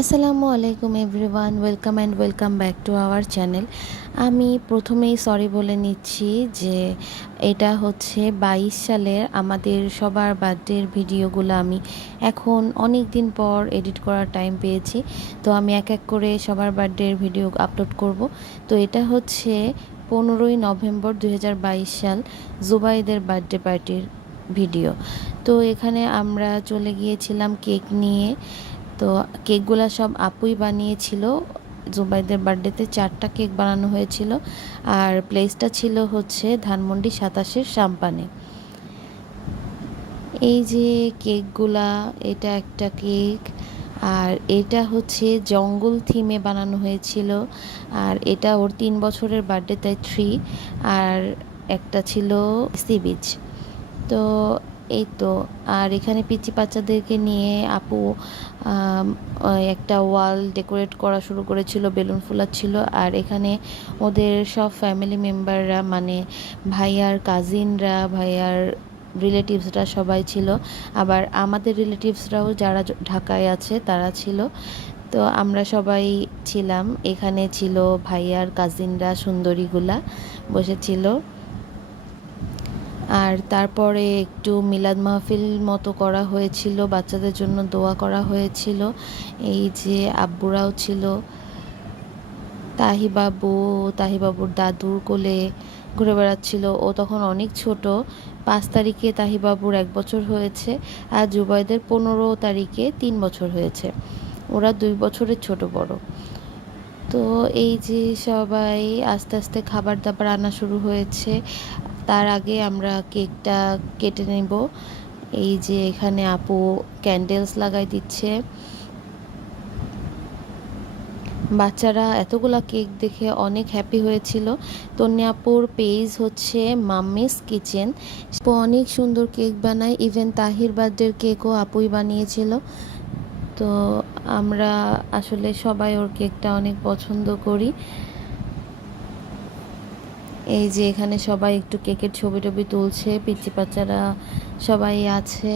আসসালামু আলাইকুম everyone, welcome back to our channel. আমি প্রথমেই সরি বলে নিচ্ছি যে এটা হচ্ছে 22 সালের আমাদের সবার বার্থডের ভিডিওগুলো আমি এখন অনেক দিন পর এডিট করার টাইম পেয়েছি। তো আমি এক এক করে সবার বার্থডের ভিডিও আপলোড করব। তো এটা হচ্ছে 15ই নভেম্বর 2022 সাল জুবাইদের বার্থডে পার্টির ভিডিও। তো এখানে আমরা চলে গিয়েছিলাম কেক নিয়ে। তো কেকগুলো সব আপুই বানিয়েছিল। জুবাইদের বার্থডেতে 4টা কেক বানানো হয়েছিল। আর প্লেসটা ছিল হচ্ছে ধানমন্ডি 27-এর সাম্পানে। এই যে কেকগুলা, এটা একটা কেক, আর এটা হচ্ছে জঙ্গল থিমে বানানো হয়েছিল। আর এটা ওর 3 বছরের বার্থডে, তাই 3। আর একটা ছিল সি বিচ। তো এই তো। আর এখানে পিচ্চি বাচ্চাদেরকে নিয়ে আপু একটা ওয়াল ডেকোরেট করা শুরু করেছিল, বেলুন ফুলাচ্ছিল। আর এখানে ওদের সব ফ্যামিলি মেম্বাররা, মানে ভাইয়ার কাজিনরা, ভাইয়ার রিলেটিভসরা সবাই ছিল। আবার আমাদের রিলেটিভসরাও যারা ঢাকায় আছে তারা ছিল। তো আমরা সবাই ছিলাম। এখানে ছিল ভাইয়ার কাজিনরা, সুন্দরীগুলা বসেছিল। আর তারপরে একটু মিলাদ মাহফিল মতো করা হয়েছিল, বাচ্চাদের জন্য দোয়া করা হয়েছিল। এই যে আব্বুরাও ছিল, তাহিবাবুর দাদুর কোলে ঘুরে বেড়াচ্ছিল। ও তখন অনেক ছোট। 5 তারিখে তাহিবাবুর 1 বছর হয়েছে, আর জুবাইদের 15 তারিখে 3 বছর হয়েছে। ওরা 2 বছরের ছোট বড়। তো এই যে সবাই আস্তে আস্তে খাবার দাবার আনা শুরু হয়েছে। তার আগে আমরা কেকটা কেটে নেব। এই যে এখানে আপু ক্যান্ডেলস লাগাই দিচ্ছে। বাচ্চারা এতগুলা কেক দেখে অনেক হ্যাপি হয়েছিল। তন্নি আপুর পেজ হচ্ছে মাম্মিস কিচেন। অনেক সুন্দর কেক বানায়, ইভেন তাহির বার্থডের কেকও আপুই বানিয়েছিল। তো আমরা আসলে সবাই ওর কেকটা অনেক পছন্দ করি। এই যে এখানে সবাই একটু কেকের ছবি টবি তুলছে, পিচ্চি বাচ্চারা সবাই আছে।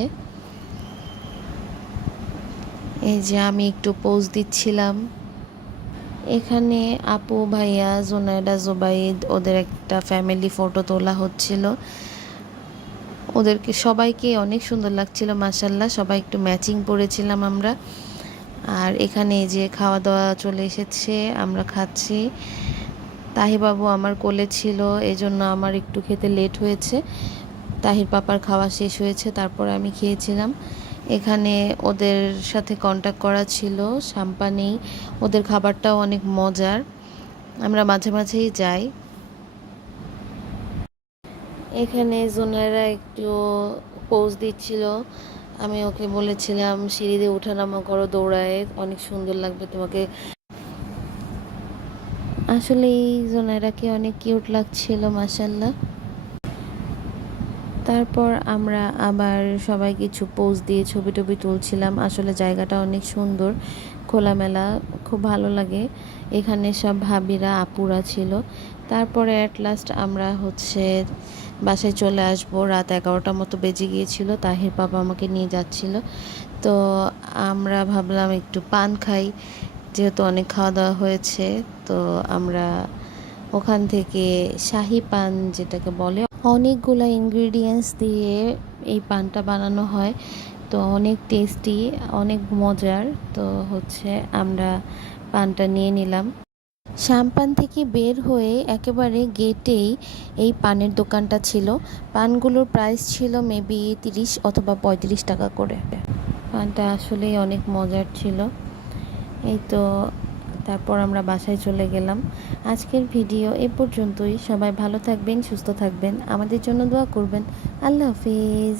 এই যে আমি একটু পোজ দিচ্ছিলাম। এখানে আপু, ভাইয়া, জোনাইদা, জুবাইদ, ওদের একটা ফ্যামিলি ফটো তোলা হচ্ছিল। ওদেরকে সবাইকে অনেক সুন্দর লাগছিল, মাশাল্লাহ। সবাই একটু ম্যাচিং পরেছিলাম আমরা। আর এখানে এই যে খাওয়া দাওয়া চলে এসেছে, আমরা খাচ্ছি। তাহিবাবু আমার কোলে ছিল, এই জন্য আমার একটু খেতে লেট হয়েছে। তাহির পাপার খাওয়া শেষ হয়েছে, তারপর আমি খেয়েছিলাম। এখানে ওদের সাথে কন্ট্যাক্ট করা ছিল সাম্পানেই। ওদের খাবারটাও অনেক মজার, আমরা মাঝে মাঝেই যাই। এখানে জোনাইরা একটু পোজ দিচ্ছিল। আমি ওকে বলেছিলাম সিঁড়ি দিয়ে ওঠানামা করো, দৌড়ায়, অনেক সুন্দর লাগবে তোমাকে। আসলে এই জোনাইরাকে অনেক কিউট লাগছিল, মাশাল্লাহ। তারপর আমরা আবার সবাই কিছু পোজ দিয়ে ছবি টবি তুলছিলাম। আসলে জায়গাটা অনেক সুন্দর, খোলামেলা, খুব ভালো লাগে। এখানে সব ভাবিরা, আপুরা ছিল। তারপরে অ্যাট লাস্ট আমরা হচ্ছে বাসায় চলে আসব। রাত 11টার মতো বেজে গিয়েছিল। তাহির বাবা আমাকে নিয়ে যাচ্ছিল। তো আমরা ভাবলাম একটু পান খাই, যেহেতু অনেক খাওয়া দাওয়া হয়েছে। তো আমরা ওখান থেকে শাহি পান, যেটাকে বলে, অনেকগুলো ইনগ্রিডিয়েন্টস দিয়ে এই পানটা বানানো হয়। তো অনেক টেস্টি, অনেক মজার। তো হচ্ছে আমরা পানটা নিয়ে নিলাম। সাম্পান থেকে বের হয়ে একেবারে গেটেই এই পানের দোকানটা ছিল। পানগুলোর প্রাইস ছিল মেবি 30 অথবা 35 টাকা করে। পানটা আসলেই অনেক মজার ছিল। এই তো, তারপর আমরা বাসায় চলে গেলাম। আজকের ভিডিও এ পর্যন্তই। সবাই ভালো থাকবেন, সুস্থ থাকবেন, আমাদের জন্য দোয়া করবেন। আল্লাহ হাফিজ।